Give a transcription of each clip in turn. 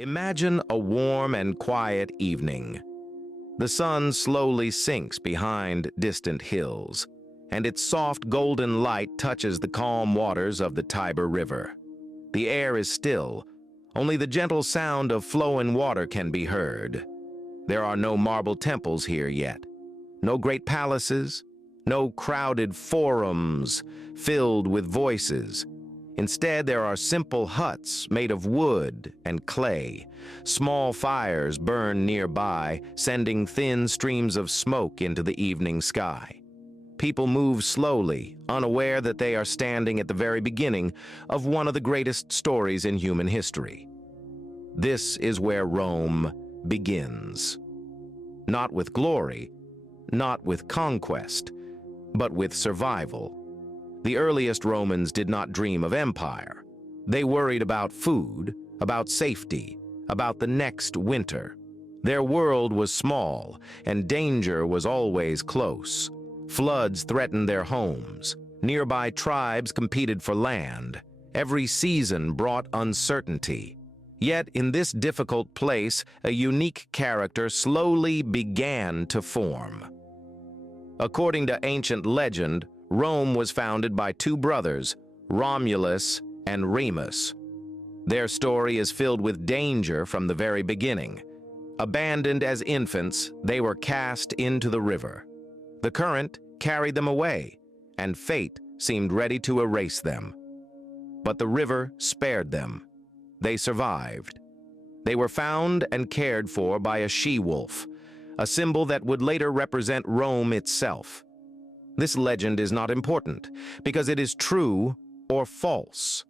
Imagine a warm and quiet evening. The sun slowly sinks behind distant hills, and its soft golden light touches the calm waters of the Tiber River. The air is still, only the gentle sound of flowing water can be heard. There are no marble temples here yet, no great palaces, no crowded forums filled with voices. Instead, there are simple huts made of wood and clay. Small fires burn nearby, sending thin streams of smoke into the evening sky. People move slowly, unaware that they are standing at the very beginning of one of the greatest stories in human history. This is where Rome begins. Not with glory, not with conquest, but with survival. The earliest Romans did not dream of empire. They worried about food, about safety, about the next winter. Their world was small, and danger was always close. Floods threatened their homes. Nearby tribes competed for land. Every season brought uncertainty. Yet in this difficult place, a unique character slowly began to form. According to ancient legend, Rome was founded by two brothers, Romulus and Remus. Their story is filled with danger from the very beginning. Abandoned as infants, they were cast into the river. The current carried them away, and fate seemed ready to erase them. But the river spared them. They survived. They were found and cared for by a she-wolf, a symbol that would later represent Rome itself. This legend is not important because it is true or false.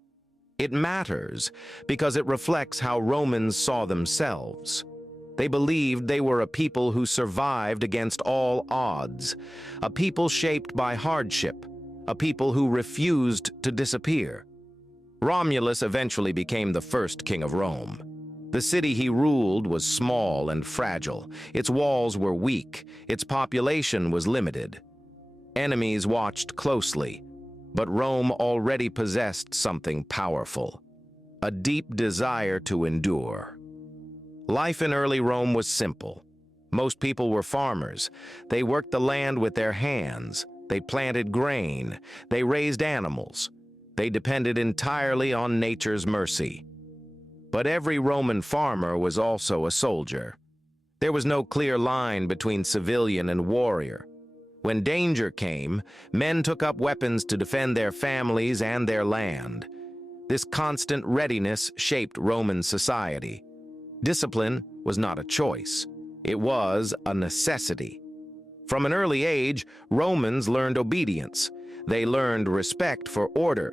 It matters because it reflects how Romans saw themselves. They believed they were a people who survived against all odds, a people shaped by hardship, a people who refused to disappear. Romulus eventually became the first king of Rome. The city he ruled was small and fragile. Its walls were weak. Its population was limited. Enemies watched closely, but Rome already possessed something powerful, a deep desire to endure. Life in early Rome was simple. Most people were farmers. They worked the land with their hands. They planted grain. They raised animals. They depended entirely on nature's mercy. But every Roman farmer was also a soldier. There was no clear line between civilian and warrior. When danger came, men took up weapons to defend their families and their land. This constant readiness shaped Roman society. Discipline was not a choice. It was a necessity. From an early age, Romans learned obedience. They learned respect for order.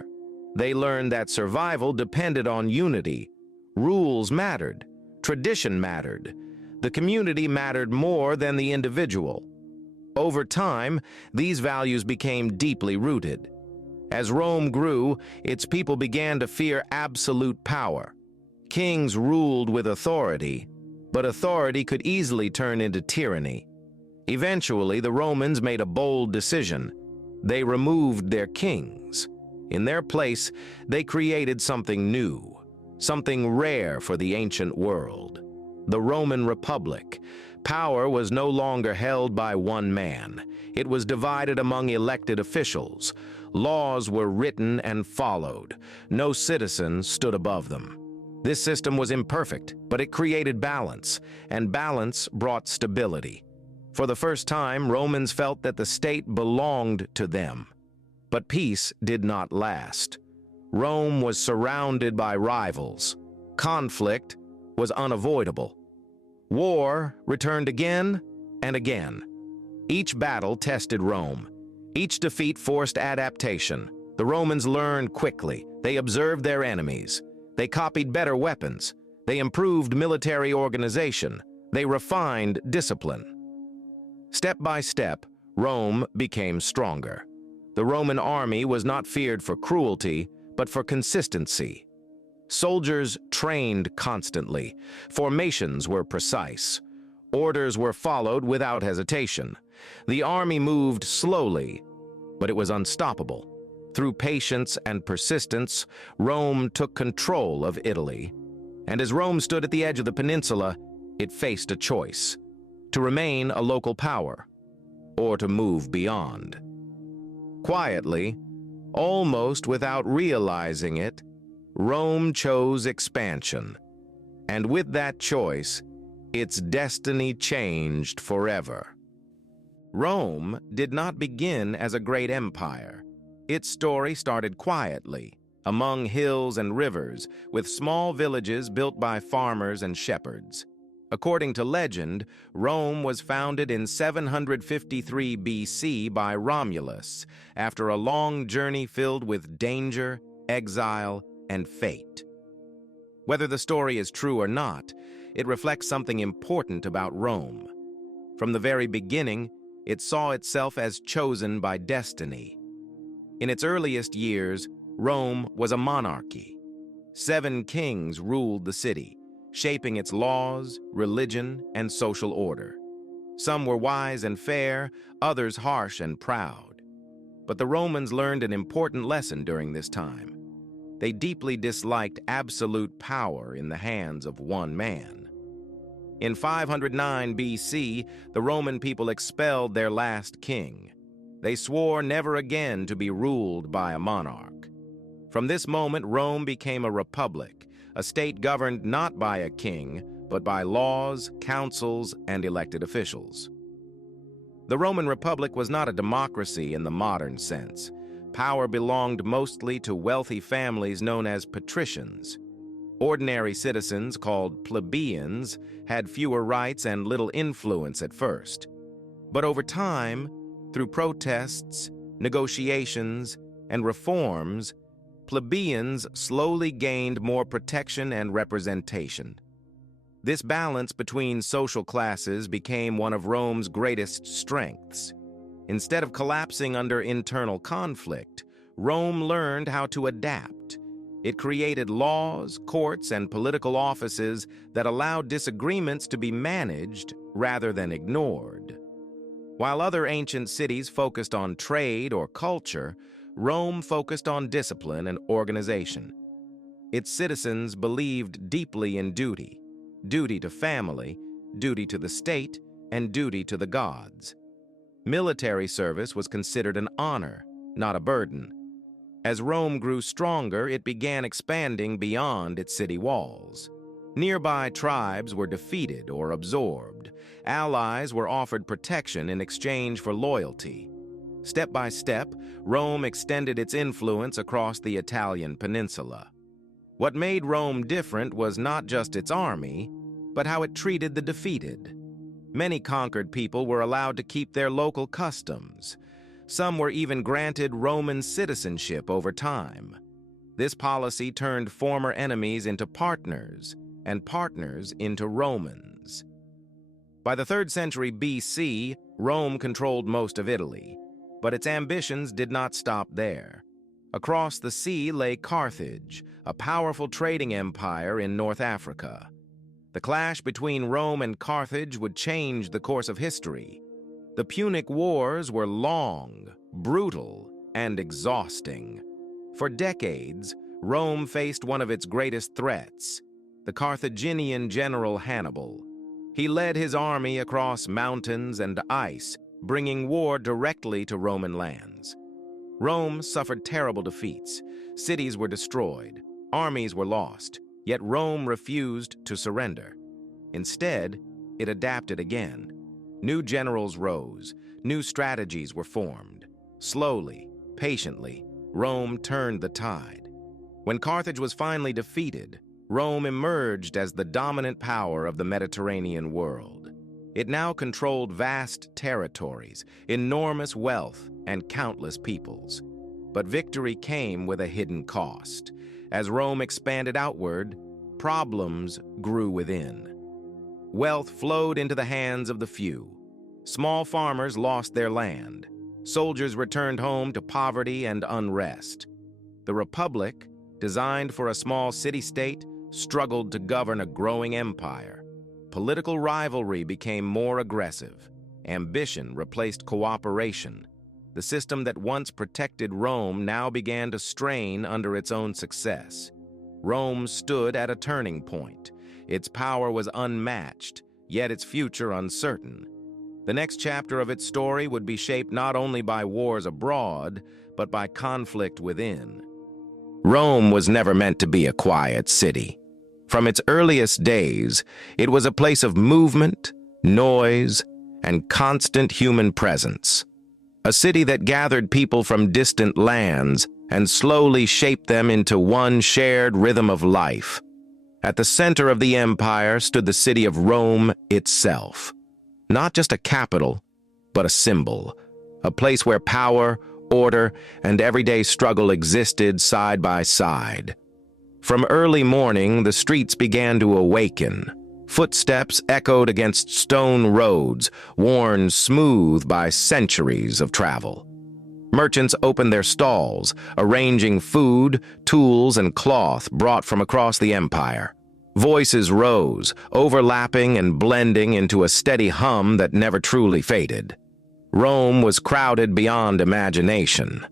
They learned that survival depended on unity. Rules mattered. Tradition mattered. The community mattered more than the individual. Over time, these values became deeply rooted. As Rome grew, its people began to fear absolute power. Kings ruled with authority, but authority could easily turn into tyranny. Eventually, the Romans made a bold decision. They removed their kings. In their place, they created something new, something rare for the ancient world: the Roman Republic. Power was no longer held by one man. It was divided among elected officials. Laws were written and followed. No citizen stood above them. This system was imperfect, but it created balance, and balance brought stability. For the first time, Romans felt that the state belonged to them. But peace did not last. Rome was surrounded by rivals. Conflict was unavoidable. War returned again and again. Each battle tested Rome. Each defeat forced adaptation. The Romans learned quickly. They observed their enemies. They copied better weapons. They improved military organization. They refined discipline. Step by step, Rome became stronger. The Roman army was not feared for cruelty, but for consistency. Soldiers trained constantly. Formations were precise. Orders were followed without hesitation. The army moved slowly, but it was unstoppable. Through patience and persistence, Rome took control of Italy. And as Rome stood at the edge of the peninsula, it faced a choice: to remain a local power, or to move beyond. Quietly, almost without realizing it, Rome chose expansion. And with that choice, its destiny changed forever. Rome did not begin as a great empire. Its story started quietly, among hills and rivers, with small villages built by farmers and shepherds. According to legend, Rome was founded in 753 BC by Romulus, after a long journey filled with danger, exile, and fate. Whether the story is true or not, it reflects something important about Rome. From the very beginning, it saw itself as chosen by destiny. In its earliest years, Rome was a monarchy. 7 kings ruled the city, shaping its laws, religion, and social order. Some were wise and fair, others harsh and proud. But the Romans learned an important lesson during this time. They deeply disliked absolute power in the hands of one man. In 509 BC, the Roman people expelled their last king. They swore never again to be ruled by a monarch. From this moment, Rome became a republic, a state governed not by a king, but by laws, councils, and elected officials. The Roman Republic was not a democracy in the modern sense. Power belonged mostly to wealthy families known as patricians. Ordinary citizens, called plebeians, had fewer rights and little influence at first. But over time, through protests, negotiations, and reforms, plebeians slowly gained more protection and representation. This balance between social classes became one of Rome's greatest strengths. Instead of collapsing under internal conflict, Rome learned how to adapt. It created laws, courts, and political offices that allowed disagreements to be managed rather than ignored. While other ancient cities focused on trade or culture, Rome focused on discipline and organization. Its citizens believed deeply in duty: duty to family, duty to the state, and duty to the gods. Military service was considered an honor, not a burden. As Rome grew stronger, it began expanding beyond its city walls. Nearby tribes were defeated or absorbed. Allies were offered protection in exchange for loyalty. Step by step, Rome extended its influence across the Italian peninsula. What made Rome different was not just its army, but how it treated the defeated. Many conquered people were allowed to keep their local customs. Some were even granted Roman citizenship over time. This policy turned former enemies into partners, and partners into Romans. By the 3rd century BC, Rome controlled most of Italy, but its ambitions did not stop there. Across the sea lay Carthage, a powerful trading empire in North Africa. The clash between Rome and Carthage would change the course of history. The Punic Wars were long, brutal, and exhausting. For decades, Rome faced one of its greatest threats: the Carthaginian general Hannibal. He led his army across mountains and ice, bringing war directly to Roman lands. Rome suffered terrible defeats. Cities were destroyed. Armies were lost. Yet Rome refused to surrender. Instead, it adapted again. New generals rose. New strategies were formed. Slowly, patiently, Rome turned the tide. When Carthage was finally defeated, Rome emerged as the dominant power of the Mediterranean world. It now controlled vast territories, enormous wealth, and countless peoples. But victory came with a hidden cost. As Rome expanded outward, problems grew within. Wealth flowed into the hands of the few. Small farmers lost their land. Soldiers returned home to poverty and unrest. The Republic, designed for a small city-state, struggled to govern a growing empire. Political rivalry became more aggressive. Ambition replaced cooperation. The system that once protected Rome now began to strain under its own success. Rome stood at a turning point. Its power was unmatched, yet its future uncertain. The next chapter of its story would be shaped not only by wars abroad, but by conflict within. Rome was never meant to be a quiet city. From its earliest days, it was a place of movement, noise, and constant human presence. A city that gathered people from distant lands and slowly shaped them into one shared rhythm of life. At the center of the empire stood the city of Rome itself. Not just a capital, but a symbol, a place where power, order, and everyday struggle existed side by side. From early morning, the streets began to awaken. Footsteps echoed against stone roads, worn smooth by centuries of travel. Merchants opened their stalls, arranging food, tools, and cloth brought from across the empire. Voices rose, overlapping and blending into a steady hum that never truly faded. Rome was crowded beyond imagination.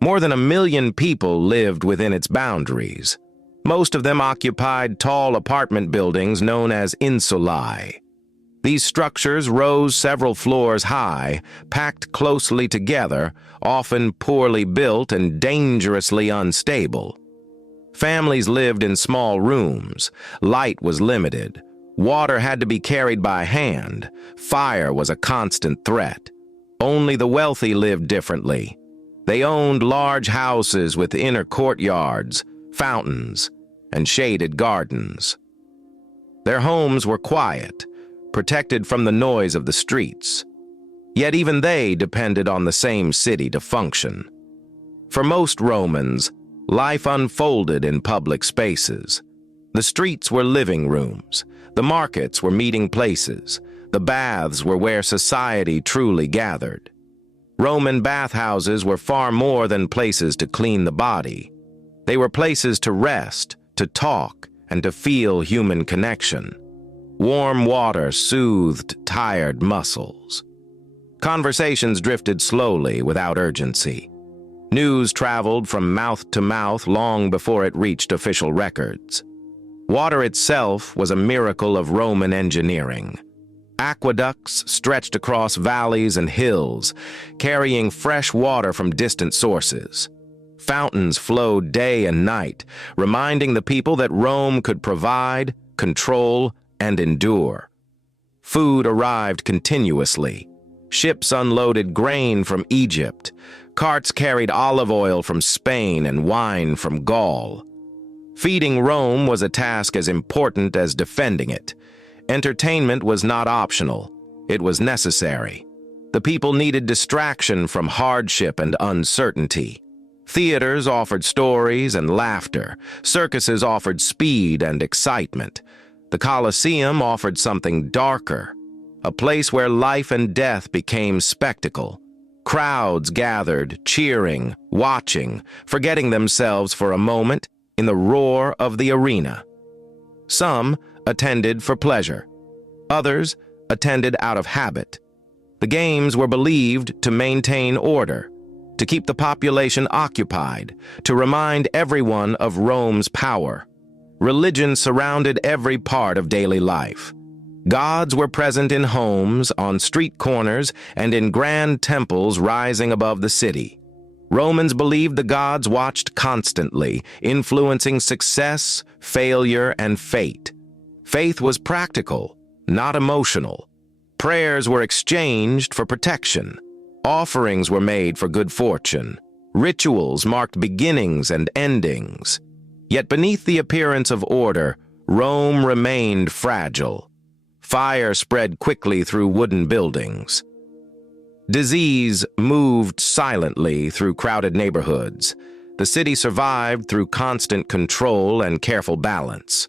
More than 1 million people lived within its boundaries. Most of them occupied tall apartment buildings known as insulae. These structures rose several floors high, packed closely together, often poorly built and dangerously unstable. Families lived in small rooms. Light was limited. Water had to be carried by hand. Fire was a constant threat. Only the wealthy lived differently. They owned large houses with inner courtyards, fountains, and shaded gardens. Their homes were quiet, protected from the noise of the streets. Yet even they depended on the same city to function. For most Romans, life unfolded in public spaces. The streets were living rooms. The markets were meeting places. The baths were where society truly gathered. Roman bathhouses were far more than places to clean the body. They were places to rest, to talk, and to feel human connection. Warm water soothed tired muscles. Conversations drifted slowly without urgency. News traveled from mouth to mouth long before it reached official records. Water itself was a miracle of Roman engineering. Aqueducts stretched across valleys and hills, carrying fresh water from distant sources. Fountains flowed day and night, reminding the people that Rome could provide, control, and endure. Food arrived continuously. Ships unloaded grain from Egypt. Carts carried olive oil from Spain and wine from Gaul. Feeding Rome was a task as important as defending it. Entertainment was not optional. It was necessary. The people needed distraction from hardship and uncertainty. Theaters offered stories and laughter. Circuses offered speed and excitement. The Colosseum offered something darker, a place where life and death became spectacle. Crowds gathered, cheering, watching, forgetting themselves for a moment in the roar of the arena. Some attended for pleasure. Others attended out of habit. The games were believed to maintain order, to keep the population occupied, to remind everyone of Rome's power. Religion surrounded every part of daily life. Gods were present in homes, on street corners, and in grand temples rising above the city. Romans believed the gods watched constantly, influencing success, failure, and fate. Faith was practical, not emotional. Prayers were exchanged for protection. Offerings were made for good fortune. Rituals marked beginnings and endings. Yet beneath the appearance of order, Rome remained fragile. Fire spread quickly through wooden buildings. Disease moved silently through crowded neighborhoods. The city survived through constant control and careful balance.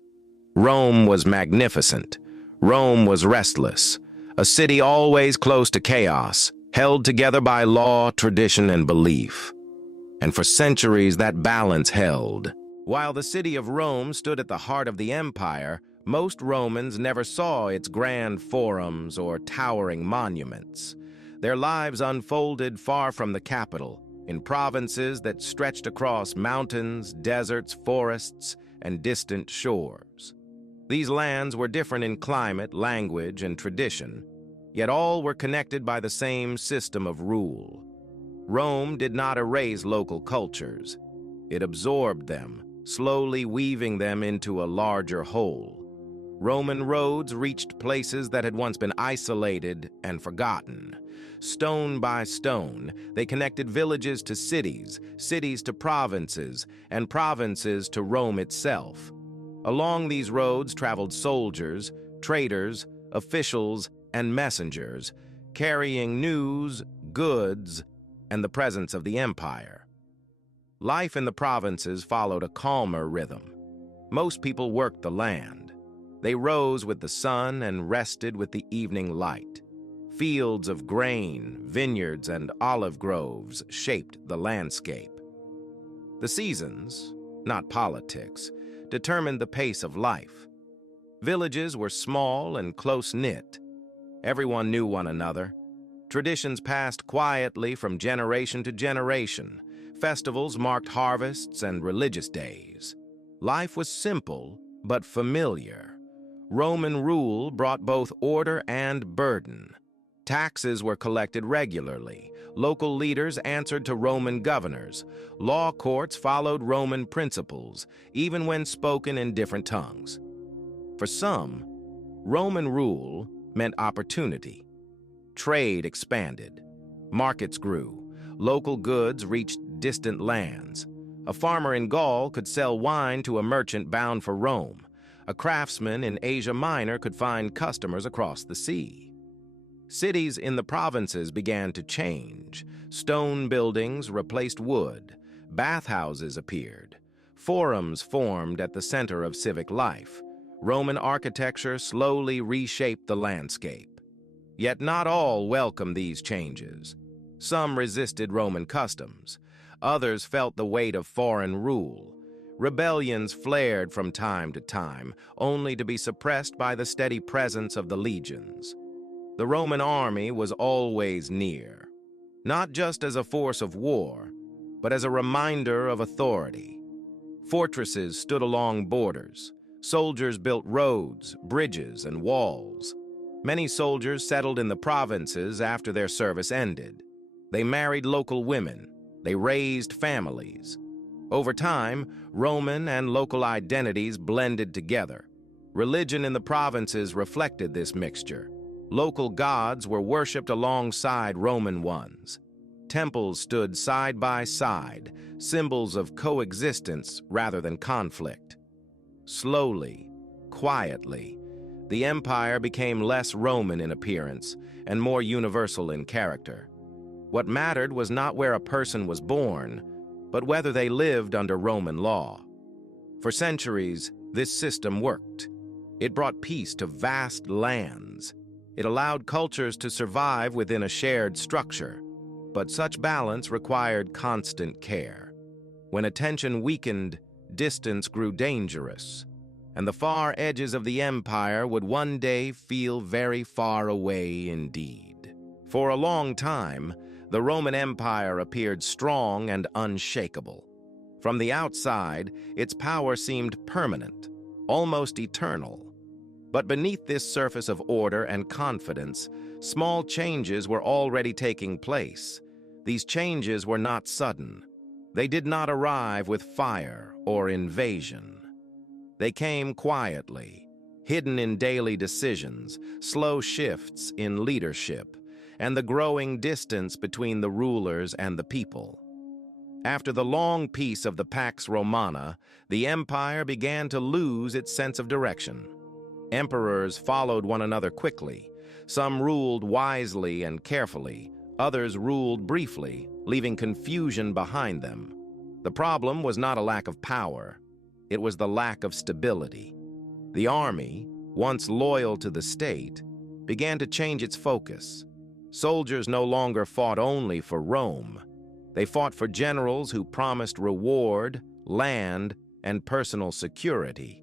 Rome was magnificent. Rome was restless. A city always close to chaos, held together by law, tradition, and belief. And for centuries that balance held. While the city of Rome stood at the heart of the empire, most Romans never saw its grand forums or towering monuments. Their lives unfolded far from the capital, in provinces that stretched across mountains, deserts, forests, and distant shores. These lands were different in climate, language, and tradition, yet all were connected by the same system of rule. Rome did not erase local cultures. It absorbed them, slowly weaving them into a larger whole. Roman roads reached places that had once been isolated and forgotten. Stone by stone, they connected villages to cities, cities to provinces, and provinces to Rome itself. Along these roads traveled soldiers, traders, officials, and messengers, carrying news, goods, and the presence of the empire. Life in the provinces followed a calmer rhythm. Most people worked the land. They rose with the sun and rested with the evening light. Fields of grain, vineyards, and olive groves shaped the landscape. The seasons, not politics, determined the pace of life. Villages were small and close-knit. Everyone knew one another. Traditions passed quietly from generation to generation. Festivals marked harvests and religious days. Life was simple but familiar. Roman rule brought both order and burden. Taxes were collected regularly. Local leaders answered to Roman governors. Law courts followed Roman principles, even when spoken in different tongues. For some, Roman rule meant opportunity. Trade expanded. Markets grew. Local goods reached distant lands. A farmer in Gaul could sell wine to a merchant bound for Rome. A craftsman in Asia Minor could find customers across the sea. Cities in the provinces began to change. Stone buildings replaced wood. Bathhouses appeared. Forums formed at the center of civic life. Roman architecture slowly reshaped the landscape. Yet not all welcomed these changes. Some resisted Roman customs. Others felt the weight of foreign rule. Rebellions flared from time to time, only to be suppressed by the steady presence of the legions. The Roman army was always near, not just as a force of war, but as a reminder of authority. Fortresses stood along borders. Soldiers built roads, bridges, and walls. Many soldiers settled in the provinces after their service ended. They married local women. They raised families. Over time, Roman and local identities blended together. Religion in the provinces reflected this mixture. Local gods were worshipped alongside Roman ones. Temples stood side by side, symbols of coexistence rather than conflict. Slowly, quietly, the empire became less Roman in appearance and more universal in character. What mattered was not where a person was born, but whether they lived under Roman law. For centuries, this system worked. It brought peace to vast lands. It allowed cultures to survive within a shared structure, but such balance required constant care. When attention weakened, distance grew dangerous, and the far edges of the empire would one day feel very far away indeed. For a long time, the Roman Empire appeared strong and unshakable. From the outside, its power seemed permanent, almost eternal. But beneath this surface of order and confidence, small changes were already taking place. These changes were not sudden. They did not arrive with fire or invasion. They came quietly, hidden in daily decisions, slow shifts in leadership, and the growing distance between the rulers and the people. After the long peace of the Pax Romana, the empire began to lose its sense of direction. Emperors followed one another quickly. Some ruled wisely and carefully. Others ruled briefly, leaving confusion behind them. The problem was not a lack of power. It was the lack of stability. The army, once loyal to the state, began to change its focus. Soldiers no longer fought only for Rome. They fought for generals who promised reward, land, and personal security.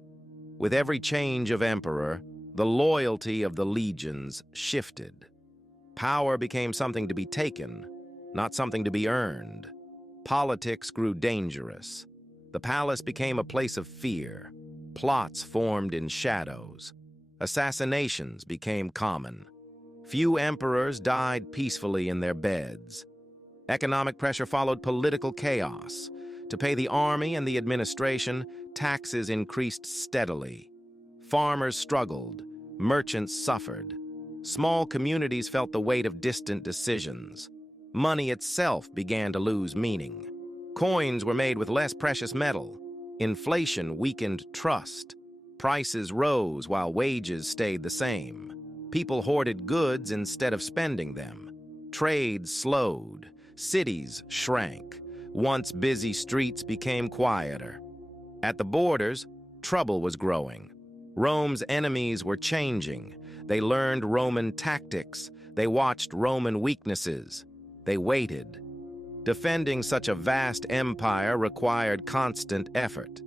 With every change of emperor, the loyalty of the legions shifted. Power became something to be taken, not something to be earned. Politics grew dangerous. The palace became a place of fear. Plots formed in shadows. Assassinations became common. Few emperors died peacefully in their beds. Economic pressure followed political chaos. To pay the army and the administration, taxes increased steadily. Farmers struggled. Merchants suffered. Small communities felt the weight of distant decisions. Money itself began to lose meaning. Coins were made with less precious metal. Inflation weakened trust. Prices rose while wages stayed the same. People hoarded goods instead of spending them. Trade slowed. Cities shrank. Once busy streets became quieter. At the borders, trouble was growing. Rome's enemies were changing. They learned Roman tactics. They watched Roman weaknesses. They waited. Defending such a vast empire required constant effort.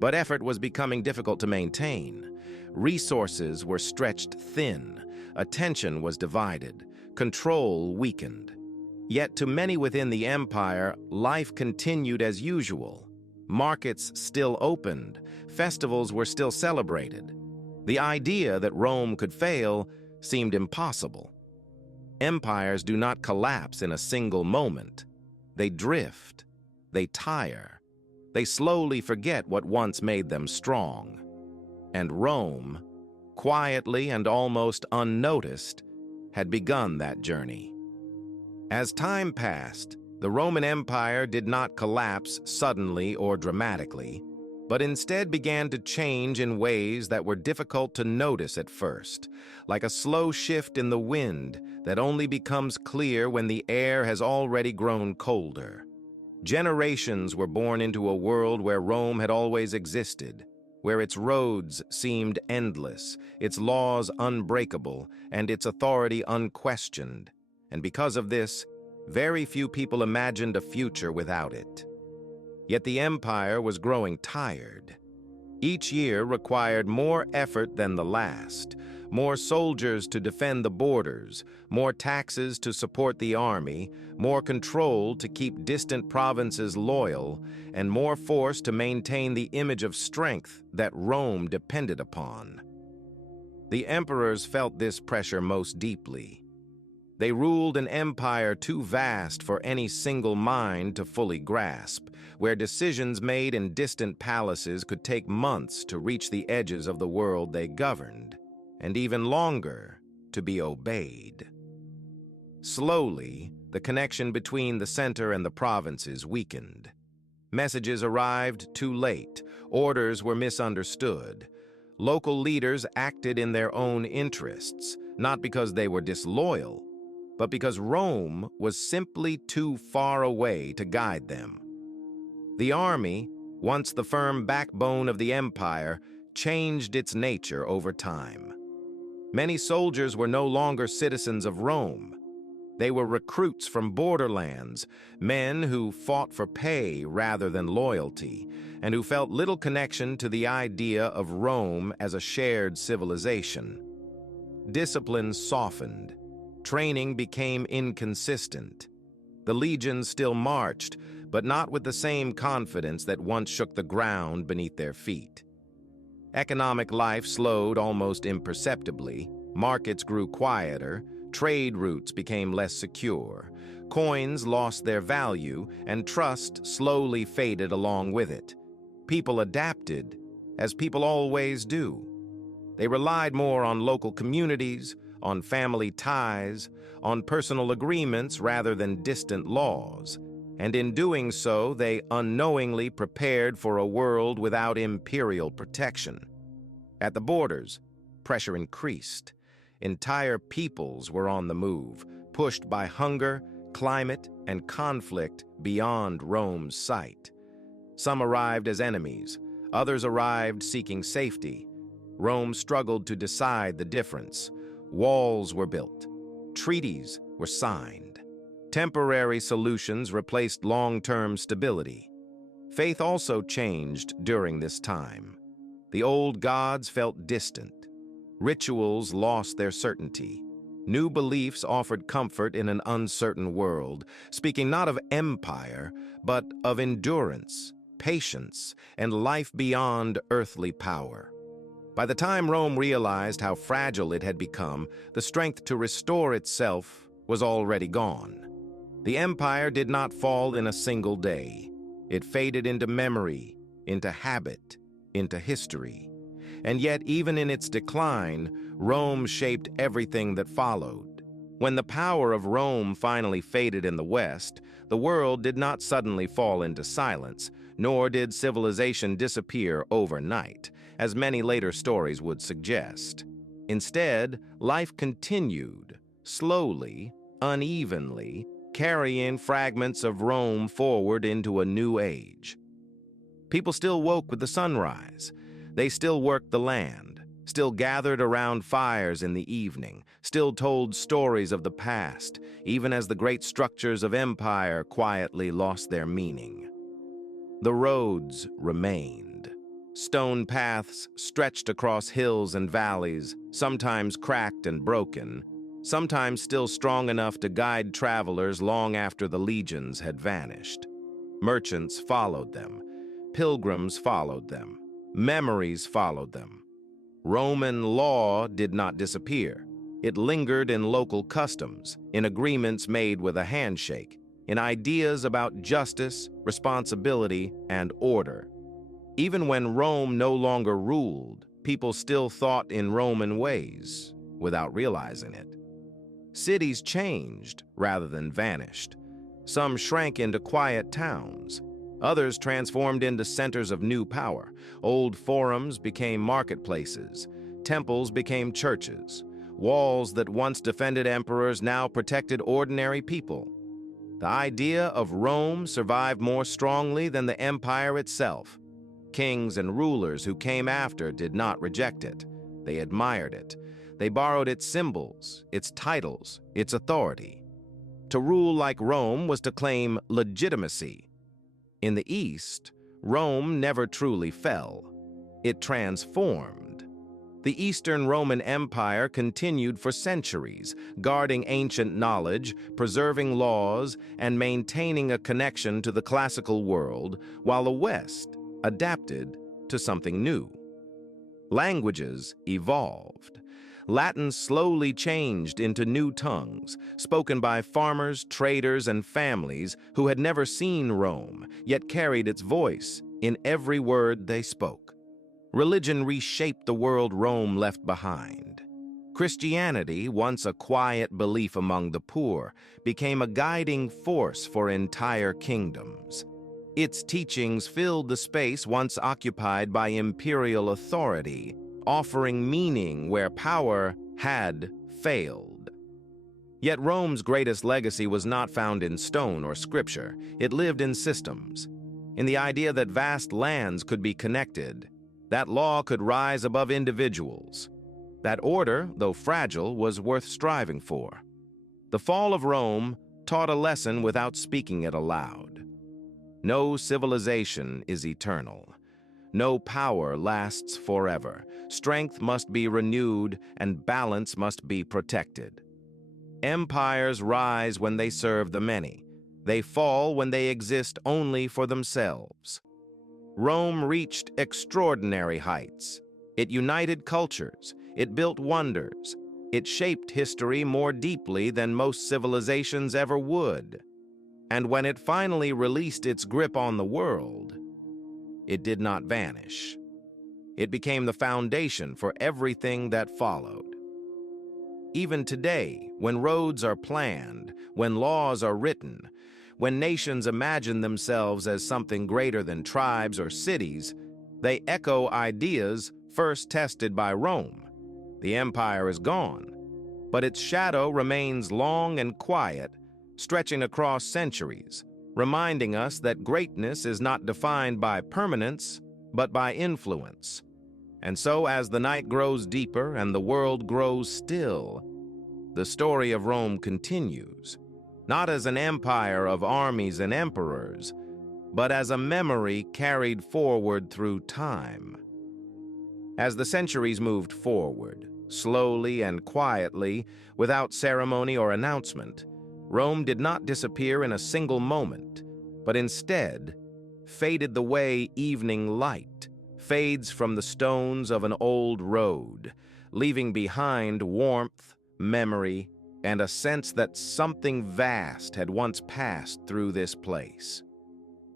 But effort was becoming difficult to maintain. Resources were stretched thin. Attention was divided. Control weakened. Yet to many within the empire, life continued as usual. Markets still opened. Festivals were still celebrated. The idea that Rome could fail seemed impossible. Empires do not collapse in a single moment. They drift. They tire. They slowly forget what once made them strong. And Rome, quietly and almost unnoticed, had begun that journey. As time passed, the Roman Empire did not collapse suddenly or dramatically, but instead began to change in ways that were difficult to notice at first, like a slow shift in the wind that only becomes clear when the air has already grown colder. Generations were born into a world where Rome had always existed, where its roads seemed endless, its laws unbreakable, and its authority unquestioned. And because of this, very few people imagined a future without it. Yet the empire was growing tired. Each year required more effort than the last, more soldiers to defend the borders, more taxes to support the army, more control to keep distant provinces loyal, and more force to maintain the image of strength that Rome depended upon. The emperors felt this pressure most deeply. They ruled an empire too vast for any single mind to fully grasp, where decisions made in distant palaces could take months to reach the edges of the world they governed, and even longer to be obeyed. Slowly, the connection between the center and the provinces weakened. Messages arrived too late, orders were misunderstood. Local leaders acted in their own interests, not because they were disloyal, but because Rome was simply too far away to guide them. The army, once the firm backbone of the empire, changed its nature over time. Many soldiers were no longer citizens of Rome. They were recruits from borderlands, men who fought for pay rather than loyalty, and who felt little connection to the idea of Rome as a shared civilization. Discipline softened. Training became inconsistent. The legions still marched, but not with the same confidence that once shook the ground beneath their feet. Economic life slowed almost imperceptibly. Markets grew quieter. Trade routes became less secure. Coins lost their value, and trust slowly faded along with it. People adapted, as people always do. They relied more on local communities, on family ties, on personal agreements rather than distant laws, and in doing so, they unknowingly prepared for a world without imperial protection. At the borders, pressure increased. Entire peoples were on the move, pushed by hunger, climate, and conflict beyond Rome's sight. Some arrived as enemies, others arrived seeking safety. Rome struggled to decide the difference. Walls were built. Treaties were signed. Temporary solutions replaced long-term stability. Faith also changed during this time. The old gods felt distant. Rituals lost their certainty. New beliefs offered comfort in an uncertain world, speaking not of empire, but of endurance. patience, and life beyond earthly power. By the time Rome realized how fragile it had become, the strength to restore itself was already gone. The empire did not fall in a single day. It faded into memory, into habit, into history. And yet, even in its decline, Rome shaped everything that followed. When the power of Rome finally faded in the West, the world did not suddenly fall into silence, nor did civilization disappear overnight, as many later stories would suggest. Instead, life continued, slowly, unevenly, carrying fragments of Rome forward into a new age. People still woke with the sunrise. They still worked the land, still gathered around fires in the evening, still told stories of the past, even as the great structures of empire quietly lost their meaning. The roads remained. Stone paths stretched across hills and valleys, sometimes cracked and broken, sometimes still strong enough to guide travelers long after the legions had vanished. Merchants followed them. Pilgrims followed them. Memories followed them. Roman law did not disappear. It lingered in local customs, in agreements made with a handshake, in ideas about justice, responsibility, and order. Even when Rome no longer ruled, people still thought in Roman ways, without realizing it. Cities changed rather than vanished. Some shrank into quiet towns. Others transformed into centers of new power. Old forums became marketplaces. Temples became churches. Walls that once defended emperors now protected ordinary people. The idea of Rome survived more strongly than the empire itself. Kings and rulers who came after did not reject it. They admired it. They borrowed its symbols, its titles, its authority. To rule like Rome was to claim legitimacy. In the East, Rome never truly fell. It transformed. The Eastern Roman Empire continued for centuries, guarding ancient knowledge, preserving laws, and maintaining a connection to the classical world, while the West adapted to something new. Languages evolved. Latin slowly changed into new tongues, spoken by farmers, traders, and families who had never seen Rome, yet carried its voice in every word they spoke. Religion reshaped the world Rome left behind. Christianity, once a quiet belief among the poor, became a guiding force for entire kingdoms. Its teachings filled the space once occupied by imperial authority, offering meaning where power had failed. Yet Rome's greatest legacy was not found in stone or scripture. It lived in systems, in the idea that vast lands could be connected, that law could rise above individuals, that order, though fragile, was worth striving for. The fall of Rome taught a lesson without speaking it aloud. No civilization is eternal. No power lasts forever. Strength must be renewed and balance must be protected. Empires rise when they serve the many. They fall when they exist only for themselves. Rome reached extraordinary heights. It united cultures. It built wonders. It shaped history more deeply than most civilizations ever would. And when it finally released its grip on the world, it did not vanish. It became the foundation for everything that followed. Even today, when roads are planned, when laws are written, when nations imagine themselves as something greater than tribes or cities, they echo ideas first tested by Rome. The empire is gone, but its shadow remains long and quiet, stretching across centuries, reminding us that greatness is not defined by permanence, but by influence. And so, as the night grows deeper and the world grows still, the story of Rome continues, not as an empire of armies and emperors, but as a memory carried forward through time. As the centuries moved forward, slowly and quietly, without ceremony or announcement, Rome did not disappear in a single moment, but instead faded the way evening light fades from the stones of an old road, leaving behind warmth, memory, and a sense that something vast had once passed through this place.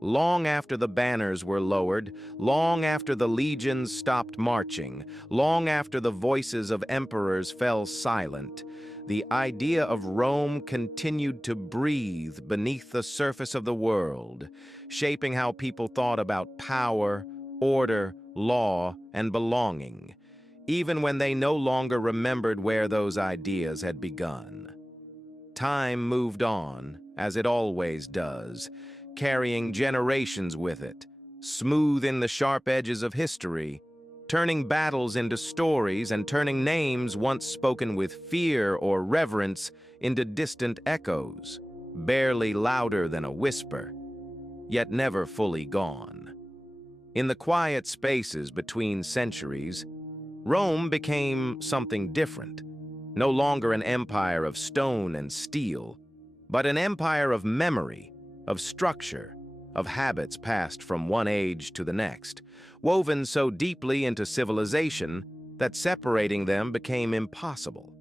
Long after the banners were lowered, long after the legions stopped marching, long after the voices of emperors fell silent, the idea of Rome continued to breathe beneath the surface of the world, shaping how people thought about power, order, law, and belonging, even when they no longer remembered where those ideas had begun. Time moved on, as it always does, carrying generations with it, smoothing the sharp edges of history, turning battles into stories and turning names once spoken with fear or reverence into distant echoes, barely louder than a whisper, yet never fully gone. In the quiet spaces between centuries, Rome became something different, no longer an empire of stone and steel, but an empire of memory, of structure, of habits passed from one age to the next, woven so deeply into civilization that separating them became impossible.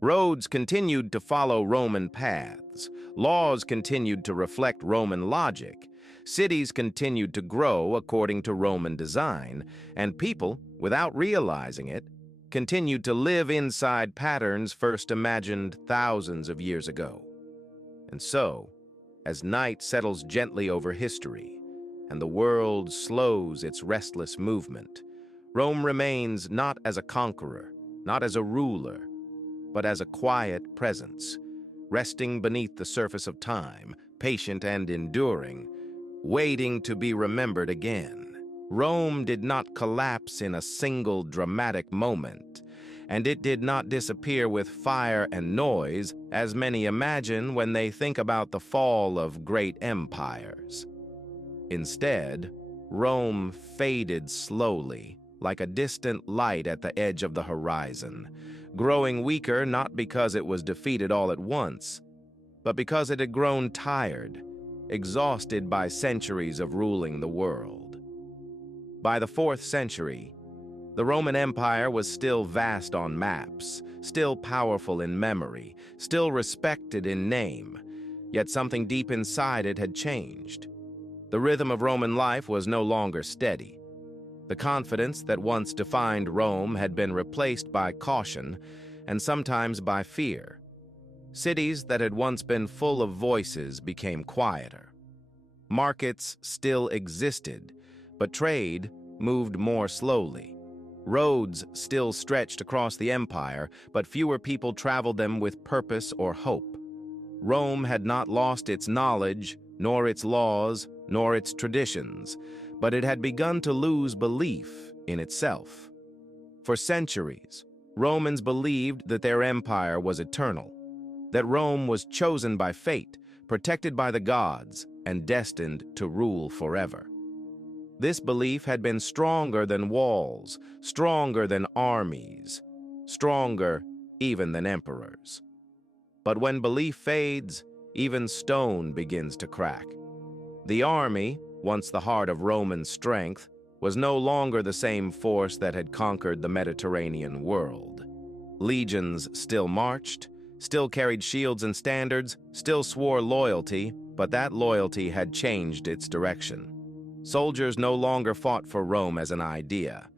Roads continued to follow Roman paths, laws continued to reflect Roman logic, cities continued to grow according to Roman design, and people, without realizing it, continued to live inside patterns first imagined thousands of years ago. And so, as night settles gently over history, and the world slows its restless movement, Rome remains not as a conqueror, not as a ruler, but as a quiet presence, resting beneath the surface of time, patient and enduring, waiting to be remembered again. Rome did not collapse in a single dramatic moment, and it did not disappear with fire and noise, as many imagine when they think about the fall of great empires. Instead, Rome faded slowly, like a distant light at the edge of the horizon, growing weaker not because it was defeated all at once, but because it had grown tired, exhausted by centuries of ruling the world. By the 4th century, the Roman Empire was still vast on maps, still powerful in memory, still respected in name, yet something deep inside it had changed. The rhythm of Roman life was no longer steady. The confidence that once defined Rome had been replaced by caution and sometimes by fear. Cities that had once been full of voices became quieter. Markets still existed, but trade moved more slowly. Roads still stretched across the empire, but fewer people traveled them with purpose or hope. Rome had not lost its knowledge, nor its laws, nor its traditions, but it had begun to lose belief in itself. For centuries, Romans believed that their empire was eternal, that Rome was chosen by fate, protected by the gods, and destined to rule forever. This belief had been stronger than walls, stronger than armies, stronger even than emperors. But when belief fades, even stone begins to crack. The army, once the heart of Roman strength, was no longer the same force that had conquered the Mediterranean world. Legions still marched, still carried shields and standards, still swore loyalty, but that loyalty had changed its direction. Soldiers no longer fought for Rome as an idea.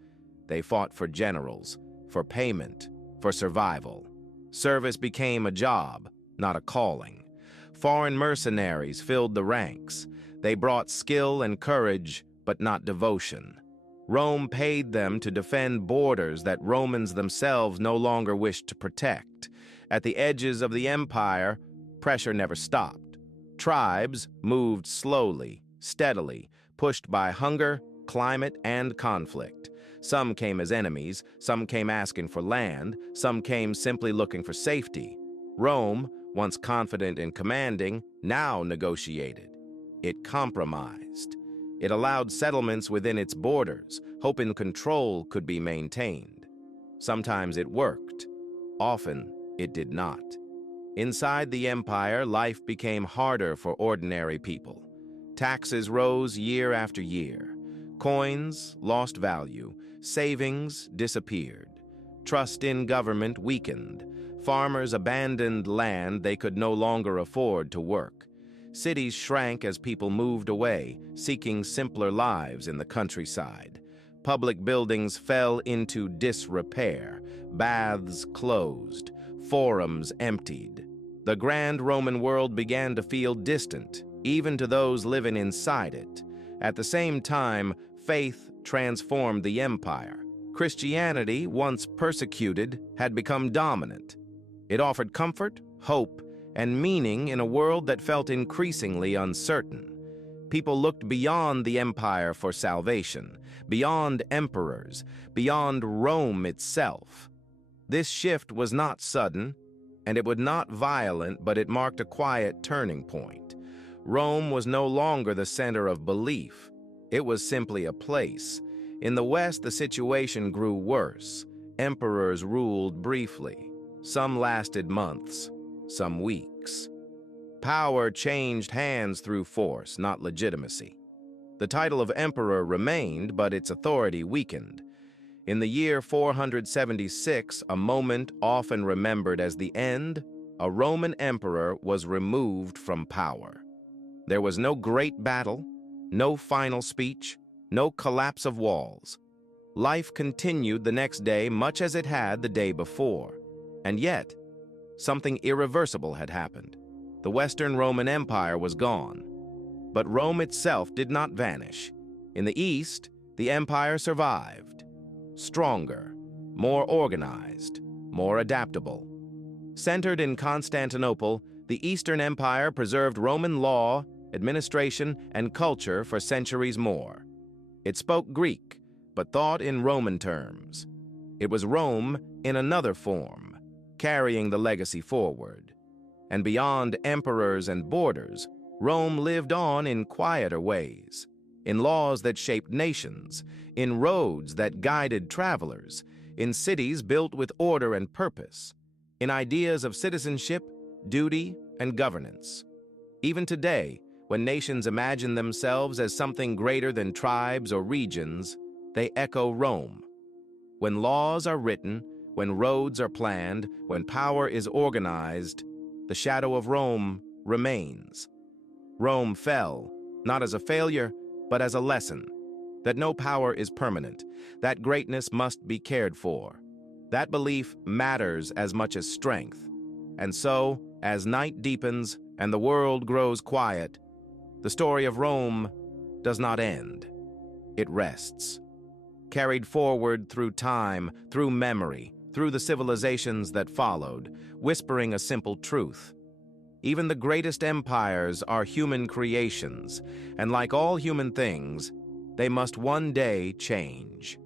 They fought for generals, for payment, for survival. Service became a job, not a calling. Foreign mercenaries filled the ranks. They brought skill and courage, but not devotion. Rome paid them to defend borders that Romans themselves no longer wished to protect. At the edges of the empire, pressure never stopped. Tribes moved slowly, steadily, pushed by hunger, climate, and conflict. Some came as enemies, some came asking for land, some came simply looking for safety. Rome, once confident and commanding, now negotiated. It compromised. It allowed settlements within its borders, hoping control could be maintained. Sometimes it worked. Often it did not. Inside the empire, life became harder for ordinary people. Taxes rose year after year. Coins lost value. Savings disappeared. Trust in government weakened. Farmers abandoned land they could no longer afford to work. Cities shrank as people moved away, seeking simpler lives in the countryside. Public buildings fell into disrepair. Baths closed. Forums emptied. The grand Roman world began to feel distant, even to those living inside it. At the same time, faith transformed the empire. Christianity, once persecuted, had become dominant. It offered comfort, hope, and meaning in a world that felt increasingly uncertain. People looked beyond the empire for salvation, beyond emperors, beyond Rome itself. This shift was not sudden, and it was not violent, but it marked a quiet turning point. Rome was no longer the center of belief. It was simply a place. In the West, the situation grew worse. Emperors ruled briefly. Some lasted months, some weeks. Power changed hands through force, not legitimacy. The title of emperor remained, but its authority weakened. In the year 476, a moment often remembered as the end, a Roman emperor was removed from power. There was no great battle, no final speech, no collapse of walls. Life continued the next day much as it had the day before. And yet, something irreversible had happened. The Western Roman Empire was gone. But Rome itself did not vanish. In the East, the empire survived. Stronger, more organized, more adaptable. Centered in Constantinople, the Eastern Empire preserved Roman law, administration, and culture for centuries more. It spoke Greek, but thought in Roman terms. It was Rome in another form, carrying the legacy forward. And beyond emperors and borders, Rome lived on in quieter ways, in laws that shaped nations, in roads that guided travelers, in cities built with order and purpose, in ideas of citizenship, duty, and governance. Even today, when nations imagine themselves as something greater than tribes or regions, they echo Rome. When laws are written, when roads are planned, when power is organized, the shadow of Rome remains. Rome fell, not as a failure, but as a lesson, that no power is permanent, that greatness must be cared for. That belief matters as much as strength. And so, as night deepens and the world grows quiet, the story of Rome does not end. It rests, carried forward through time, through memory, through the civilizations that followed, whispering a simple truth. Even the greatest empires are human creations, and like all human things, they must one day change.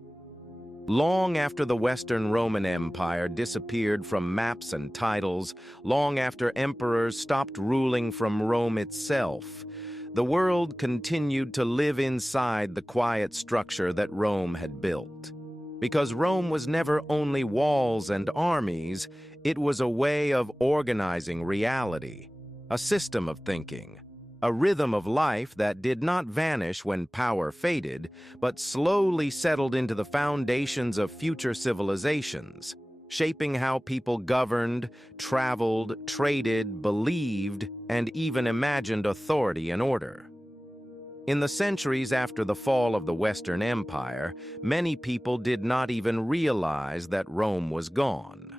Long after the Western Roman Empire disappeared from maps and titles, long after emperors stopped ruling from Rome itself, the world continued to live inside the quiet structure that Rome had built. Because Rome was never only walls and armies, it was a way of organizing reality, a system of thinking, a rhythm of life that did not vanish when power faded, but slowly settled into the foundations of future civilizations, shaping how people governed, traveled, traded, believed, and even imagined authority and order. In the centuries after the fall of the Western Empire, many people did not even realize that Rome was gone,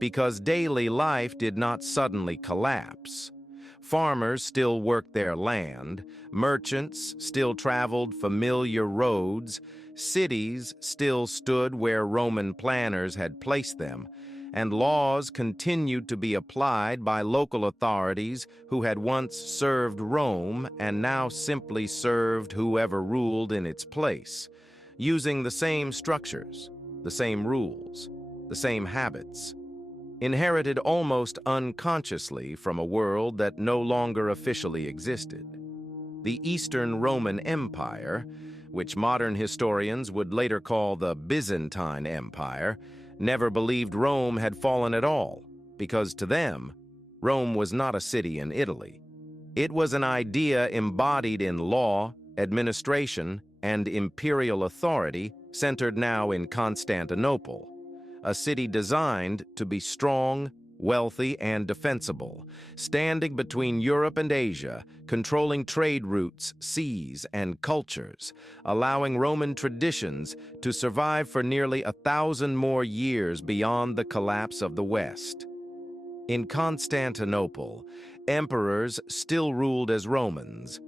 because daily life did not suddenly collapse. Farmers still worked their land, merchants still traveled familiar roads, cities still stood where Roman planners had placed them, and laws continued to be applied by local authorities who had once served Rome and now simply served whoever ruled in its place, using the same structures, the same rules, the same habits, inherited almost unconsciously from a world that no longer officially existed. The Eastern Roman Empire, which modern historians would later call the Byzantine Empire, never believed Rome had fallen at all, because to them, Rome was not a city in Italy. It was an idea embodied in law, administration, and imperial authority centered now in Constantinople, a city designed to be strong, wealthy, and defensible, standing between Europe and Asia, controlling trade routes, seas, and cultures, allowing Roman traditions to survive for nearly 1,000 more years beyond the collapse of the West. In Constantinople, emperors still ruled as Romans,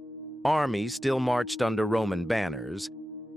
armies still marched under Roman banners,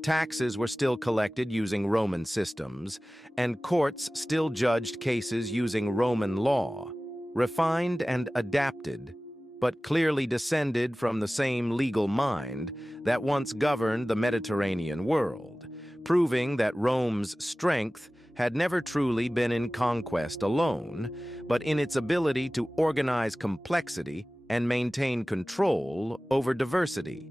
taxes were still collected using Roman systems, and courts still judged cases using Roman law, refined and adapted, but clearly descended from the same legal mind that once governed the Mediterranean world, proving that Rome's strength had never truly been in conquest alone, but in its ability to organize complexity and maintain control over diversity.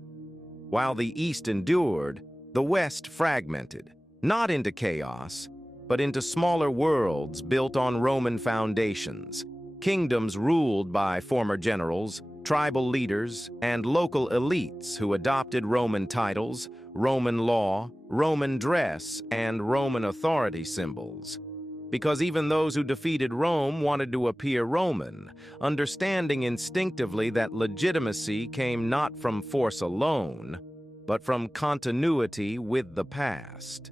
While the East endured, the West fragmented, not into chaos, but into smaller worlds built on Roman foundations, kingdoms ruled by former generals, tribal leaders, and local elites who adopted Roman titles, Roman law, Roman dress, and Roman authority symbols. Because even those who defeated Rome wanted to appear Roman, understanding instinctively that legitimacy came not from force alone, but from continuity with the past.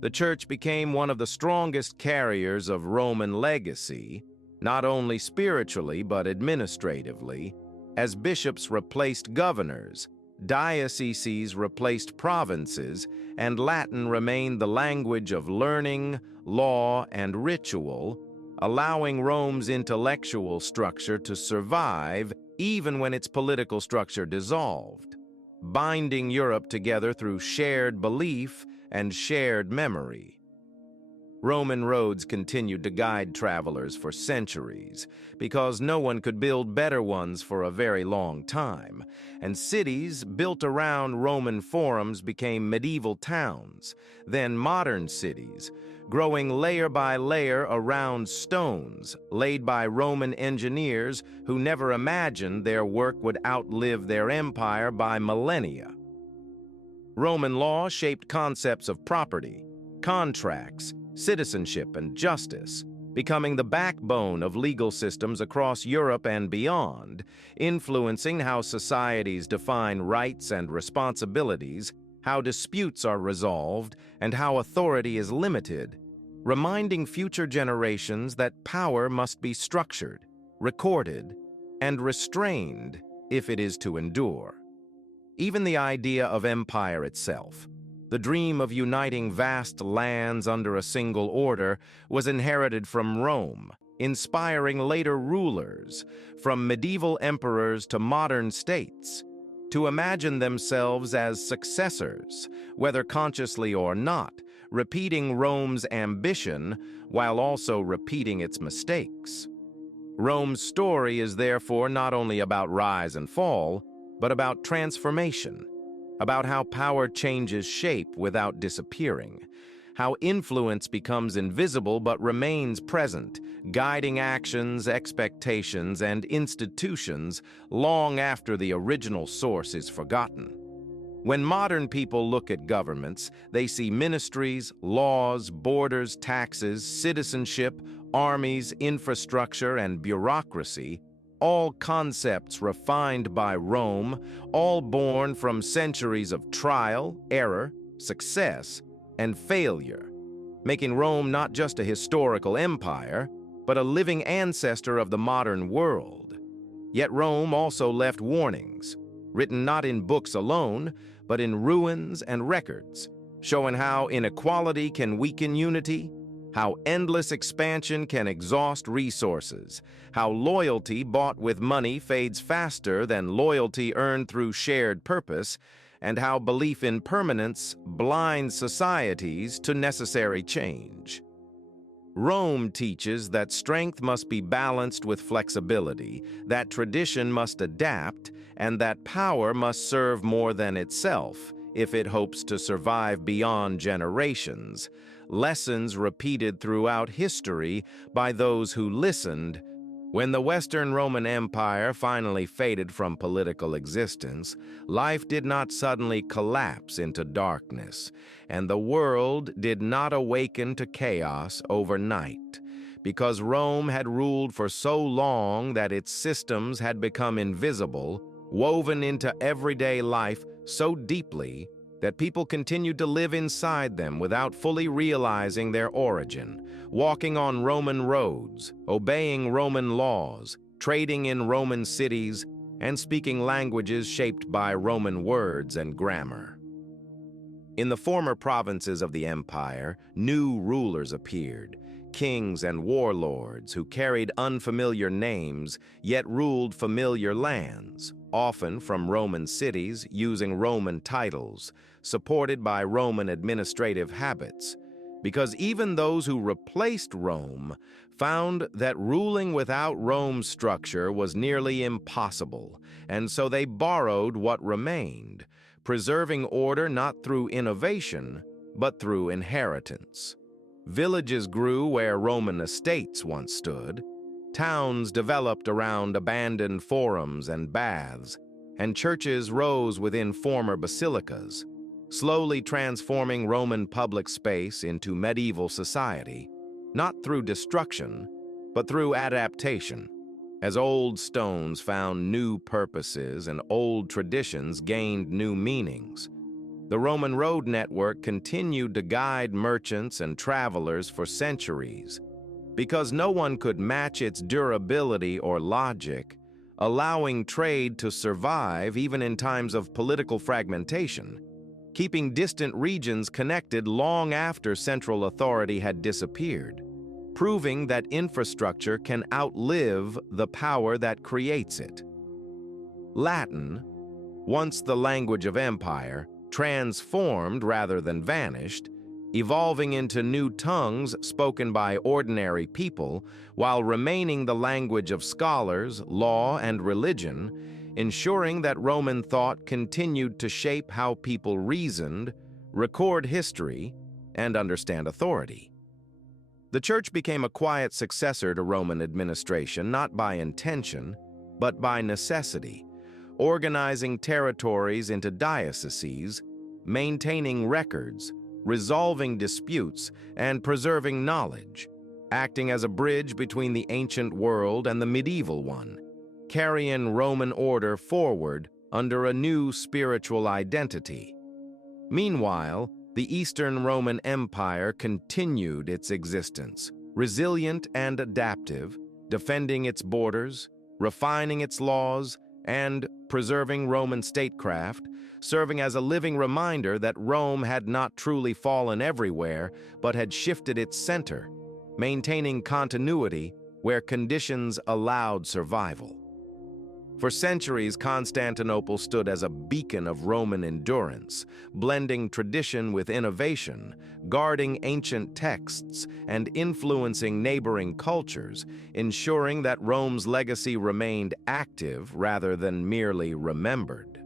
The Church became one of the strongest carriers of Roman legacy, not only spiritually but administratively, as bishops replaced governors, dioceses replaced provinces, and Latin remained the language of learning, law, and ritual, allowing Rome's intellectual structure to survive even when its political structure dissolved, binding Europe together through shared belief and shared memory. Roman roads continued to guide travelers for centuries because no one could build better ones for a very long time, and cities built around Roman forums became medieval towns, then modern cities, growing layer by layer around stones laid by Roman engineers who never imagined their work would outlive their empire by millennia. Roman law shaped concepts of property, contracts, citizenship, and justice, becoming the backbone of legal systems across Europe and beyond, influencing how societies define rights and responsibilities, how disputes are resolved, and how authority is limited, reminding future generations that power must be structured, recorded, and restrained if it is to endure. Even the idea of empire itself, the dream of uniting vast lands under a single order, was inherited from Rome, inspiring later rulers, from medieval emperors to modern states, to imagine themselves as successors, whether consciously or not, repeating Rome's ambition while also repeating its mistakes. Rome's story is therefore not only about rise and fall, but about transformation, about how power changes shape without disappearing, how influence becomes invisible but remains present, guiding actions, expectations, and institutions long after the original source is forgotten. When modern people look at governments, they see ministries, laws, borders, taxes, citizenship, armies, infrastructure, and bureaucracy, all concepts refined by Rome, all born from centuries of trial, error, success, and failure, making Rome not just a historical empire, but a living ancestor of the modern world. Yet Rome also left warnings, written not in books alone, but in ruins and records, showing how inequality can weaken unity, how endless expansion can exhaust resources, how loyalty bought with money fades faster than loyalty earned through shared purpose, and how belief in permanence blinds societies to necessary change. Rome teaches that strength must be balanced with flexibility, that tradition must adapt, and that power must serve more than itself if it hopes to survive beyond generations. Lessons repeated throughout history by those who listened When the Western Roman Empire finally faded from political existence, life did not suddenly collapse into darkness, and the world did not awaken to chaos overnight, because Rome had ruled for so long that its systems had become invisible, woven into everyday life so deeply that people continued to live inside them without fully realizing their origin, walking on Roman roads, obeying Roman laws, trading in Roman cities, and speaking languages shaped by Roman words and grammar. In the former provinces of the empire, new rulers appeared, kings and warlords who carried unfamiliar names yet ruled familiar lands, often from Roman cities using Roman titles, supported by Roman administrative habits, because even those who replaced Rome found that ruling without Rome's structure was nearly impossible, and so they borrowed what remained, preserving order not through innovation, but through inheritance. Villages grew where Roman estates once stood, towns developed around abandoned forums and baths, and churches rose within former basilicas, slowly transforming Roman public space into medieval society, not through destruction, but through adaptation, as old stones found new purposes and old traditions gained new meanings. The Roman road network continued to guide merchants and travelers for centuries, because no one could match its durability or logic, allowing trade to survive even in times of political fragmentation, keeping distant regions connected long after central authority had disappeared, proving that infrastructure can outlive the power that creates it. Latin, once the language of empire, transformed rather than vanished, evolving into new tongues spoken by ordinary people while remaining the language of scholars, law, and religion, ensuring that Roman thought continued to shape how people reasoned, record history, and understand authority. The Church became a quiet successor to Roman administration, not by intention, but by necessity, organizing territories into dioceses, maintaining records, resolving disputes, and preserving knowledge, acting as a bridge between the ancient world and the medieval one, carrying Roman order forward under a new spiritual identity. Meanwhile, the Eastern Roman Empire continued its existence, resilient and adaptive, defending its borders, refining its laws, and preserving Roman statecraft, serving as a living reminder that Rome had not truly fallen everywhere, but had shifted its center, maintaining continuity where conditions allowed survival. For centuries, Constantinople stood as a beacon of Roman endurance, blending tradition with innovation, guarding ancient texts, and influencing neighboring cultures, ensuring that Rome's legacy remained active rather than merely remembered.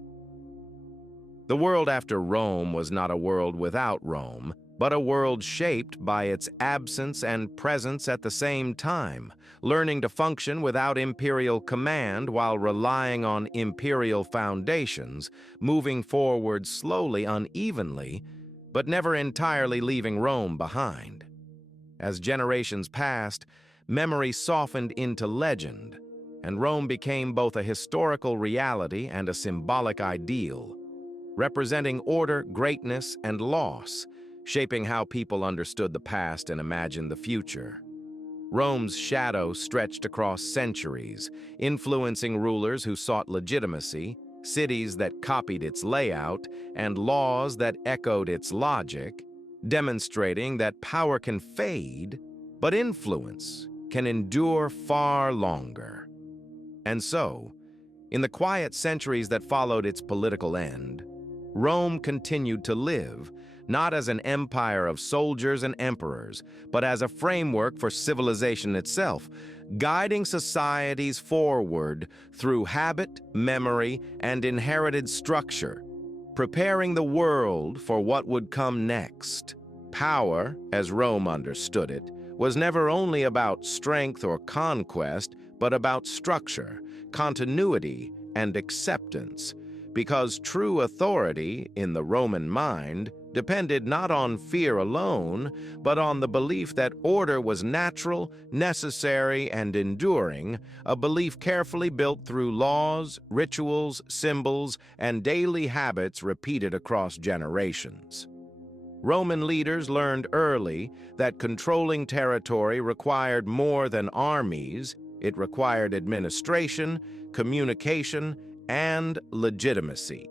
The world after Rome was not a world without Rome, but a world shaped by its absence and presence at the same time, learning to function without imperial command while relying on imperial foundations, moving forward slowly, unevenly, but never entirely leaving Rome behind. As generations passed, memory softened into legend, and Rome became both a historical reality and a symbolic ideal, representing order, greatness, and loss, shaping how people understood the past and imagined the future. Rome's shadow stretched across centuries, influencing rulers who sought legitimacy, cities that copied its layout, and laws that echoed its logic, demonstrating that power can fade, but influence can endure far longer. And so, in the quiet centuries that followed its political end, Rome continued to live, not as an empire of soldiers and emperors, but as a framework for civilization itself, guiding societies forward through habit, memory, and inherited structure, preparing the world for what would come next. Power, as Rome understood it, was never only about strength or conquest, but about structure, continuity, and acceptance, because true authority, in the Roman mind, depended not on fear alone, but on the belief that order was natural, necessary, and enduring, a belief carefully built through laws, rituals, symbols, and daily habits repeated across generations. Roman leaders learned early that controlling territory required more than armies. It required administration, communication, and legitimacy,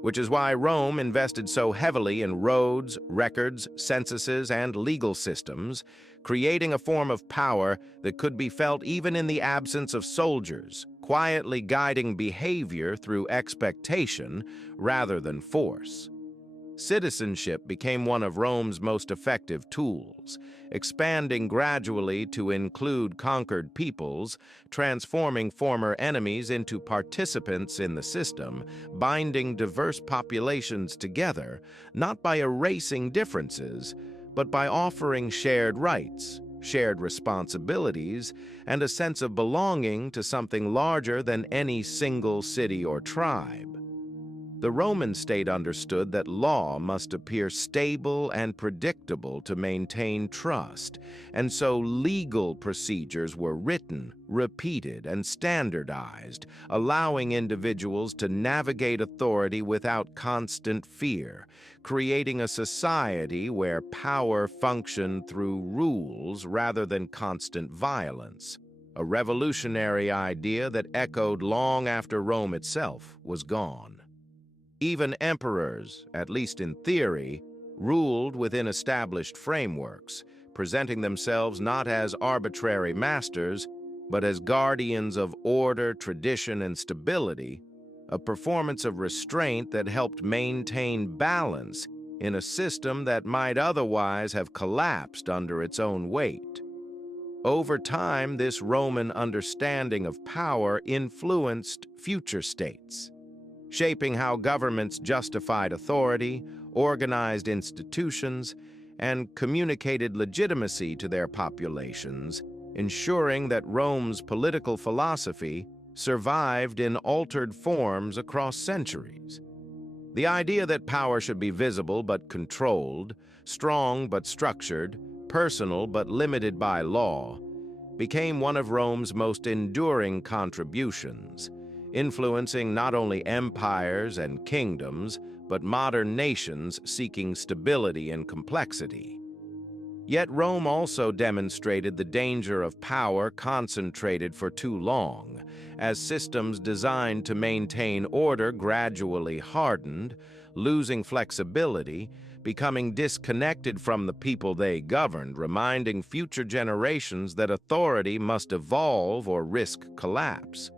which is why Rome invested so heavily in roads, records, censuses, and legal systems, creating a form of power that could be felt even in the absence of soldiers, quietly guiding behavior through expectation rather than force. Citizenship became one of Rome's most effective tools, expanding gradually to include conquered peoples, transforming former enemies into participants in the system, binding diverse populations together, not by erasing differences, but by offering shared rights, shared responsibilities, and a sense of belonging to something larger than any single city or tribe. The Roman state understood that law must appear stable and predictable to maintain trust, and so legal procedures were written, repeated, and standardized, allowing individuals to navigate authority without constant fear, creating a society where power functioned through rules rather than constant violence, a revolutionary idea that echoed long after Rome itself was gone. Even emperors, at least in theory, ruled within established frameworks, presenting themselves not as arbitrary masters, but as guardians of order, tradition, and stability, a performance of restraint that helped maintain balance in a system that might otherwise have collapsed under its own weight. Over time, this Roman understanding of power influenced future states, shaping how governments justified authority, organized institutions, and communicated legitimacy to their populations, ensuring that Rome's political philosophy survived in altered forms across centuries. The idea that power should be visible but controlled, strong but structured, personal but limited by law, became one of Rome's most enduring contributions, influencing not only empires and kingdoms, but modern nations seeking stability and complexity. Yet Rome also demonstrated the danger of power concentrated for too long, as systems designed to maintain order gradually hardened, losing flexibility, becoming disconnected from the people they governed, reminding future generations that authority must evolve or risk collapse.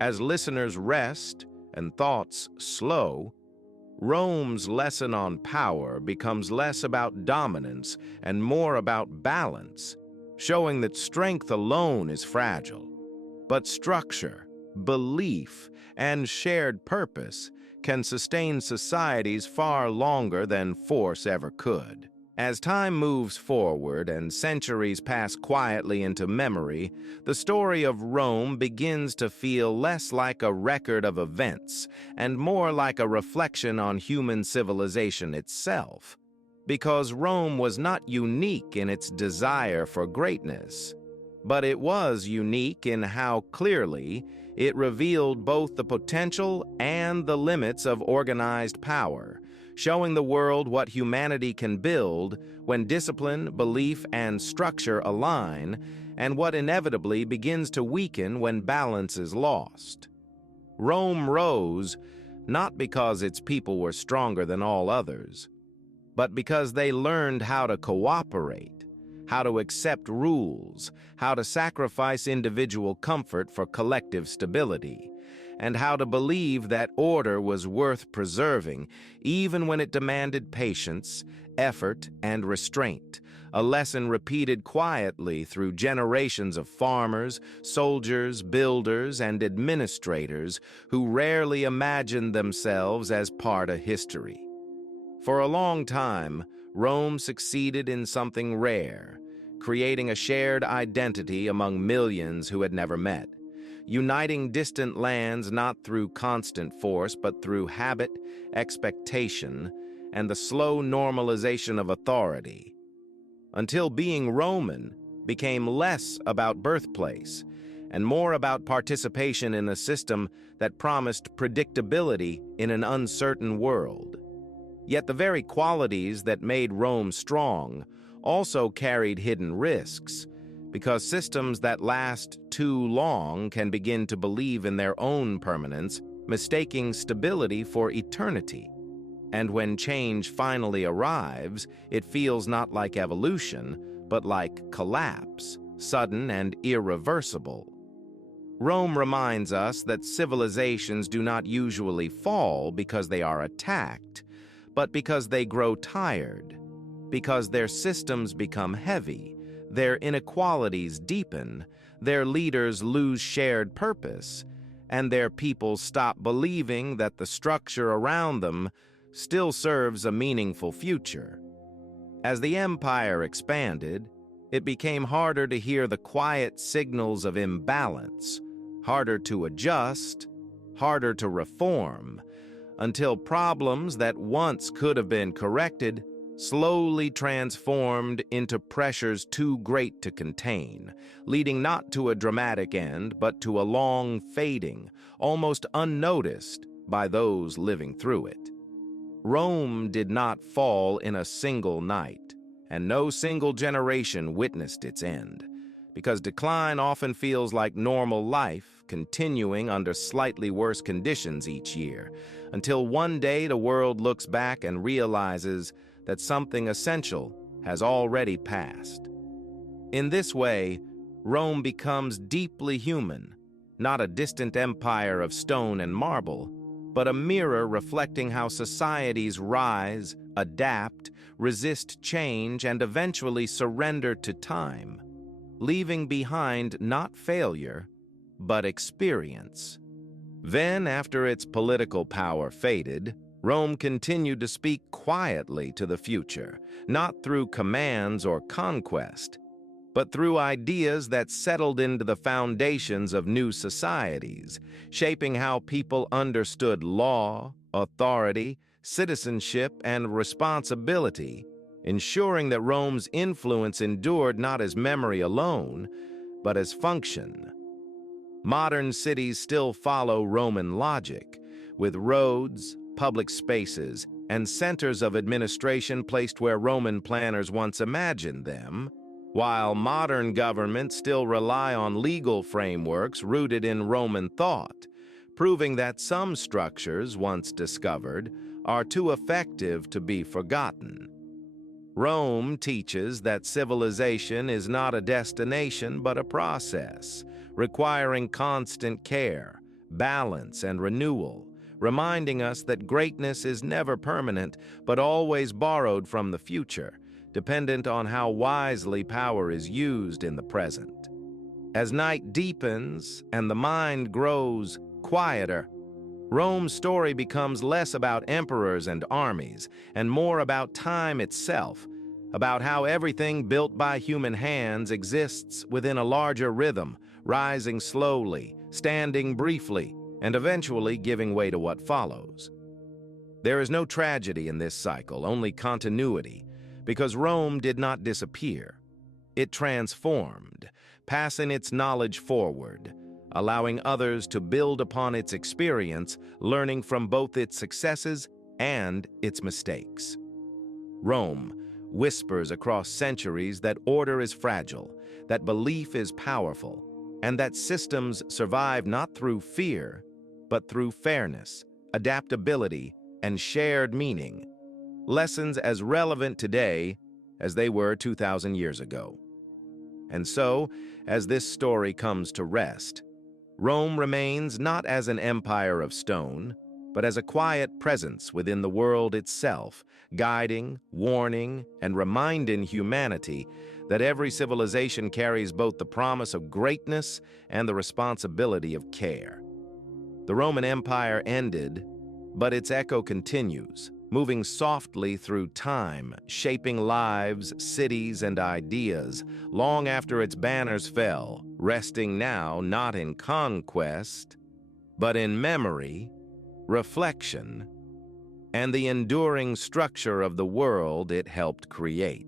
As listeners rest and thoughts slow, Rome's lesson on power becomes less about dominance and more about balance, showing that strength alone is fragile, but structure, belief, and shared purpose can sustain societies far longer than force ever could. As time moves forward and centuries pass quietly into memory, the story of Rome begins to feel less like a record of events and more like a reflection on human civilization itself. Because Rome was not unique in its desire for greatness, but it was unique in how clearly it revealed both the potential and the limits of organized power, showing the world what humanity can build when discipline, belief, and structure align, and what inevitably begins to weaken when balance is lost. Rome rose not because its people were stronger than all others, but because they learned how to cooperate, how to accept rules, how to sacrifice individual comfort for collective stability, and how to believe that order was worth preserving, even when it demanded patience, effort, and restraint, a lesson repeated quietly through generations of farmers, soldiers, builders, and administrators who rarely imagined themselves as part of history. For a long time, Rome succeeded in something rare, creating a shared identity among millions who had never met, uniting distant lands not through constant force but through habit, expectation, and the slow normalization of authority, until being Roman became less about birthplace and more about participation in a system that promised predictability in an uncertain world. Yet the very qualities that made Rome strong also carried hidden risks, because systems that last too long can begin to believe in their own permanence, mistaking stability for eternity. And when change finally arrives, it feels not like evolution, but like collapse, sudden and irreversible. Rome reminds us that civilizations do not usually fall because they are attacked, but because they grow tired, because their systems become heavy, their inequalities deepen, their leaders lose shared purpose, and their people stop believing that the structure around them still serves a meaningful future. As the empire expanded, it became harder to hear the quiet signals of imbalance, harder to adjust, harder to reform, until problems that once could have been corrected slowly transformed into pressures too great to contain, leading not to a dramatic end, but to a long fading, almost unnoticed by those living through it. Rome did not fall in a single night, and no single generation witnessed its end, because decline often feels like normal life, continuing under slightly worse conditions each year, until one day the world looks back and realizes that something essential has already passed. In this way, Rome becomes deeply human, not a distant empire of stone and marble, but a mirror reflecting how societies rise, adapt, resist change, and eventually surrender to time, leaving behind not failure, but experience. Then, after its political power faded, Rome continued to speak quietly to the future, not through commands or conquest, but through ideas that settled into the foundations of new societies, shaping how people understood law, authority, citizenship, and responsibility, ensuring that Rome's influence endured not as memory alone, but as function. Modern cities still follow Roman logic, with roads, public spaces, and centers of administration placed where Roman planners once imagined them, while modern governments still rely on legal frameworks rooted in Roman thought, proving that some structures, once discovered, are too effective to be forgotten. Rome teaches that civilization is not a destination but a process, requiring constant care, balance, and renewal, reminding us that greatness is never permanent but always borrowed from the future, dependent on how wisely power is used in the present. As night deepens and the mind grows quieter, Rome's story becomes less about emperors and armies and more about time itself, about how everything built by human hands exists within a larger rhythm, rising slowly, standing briefly, and eventually giving way to what follows. There is no tragedy in this cycle, only continuity, because Rome did not disappear. It transformed, passing its knowledge forward, allowing others to build upon its experience, learning from both its successes and its mistakes. Rome whispers across centuries that order is fragile, that belief is powerful, and that systems survive not through fear, but through fairness, adaptability, and shared meaning. Lessons as relevant today as they were 2,000 years ago. And so, as this story comes to rest, Rome remains not as an empire of stone, but as a quiet presence within the world itself, guiding, warning, and reminding humanity that every civilization carries both the promise of greatness and the responsibility of care. The Roman Empire ended, but its echo continues, moving softly through time, shaping lives, cities, and ideas, long after its banners fell, resting now not in conquest, but in memory, reflection, and the enduring structure of the world it helped create.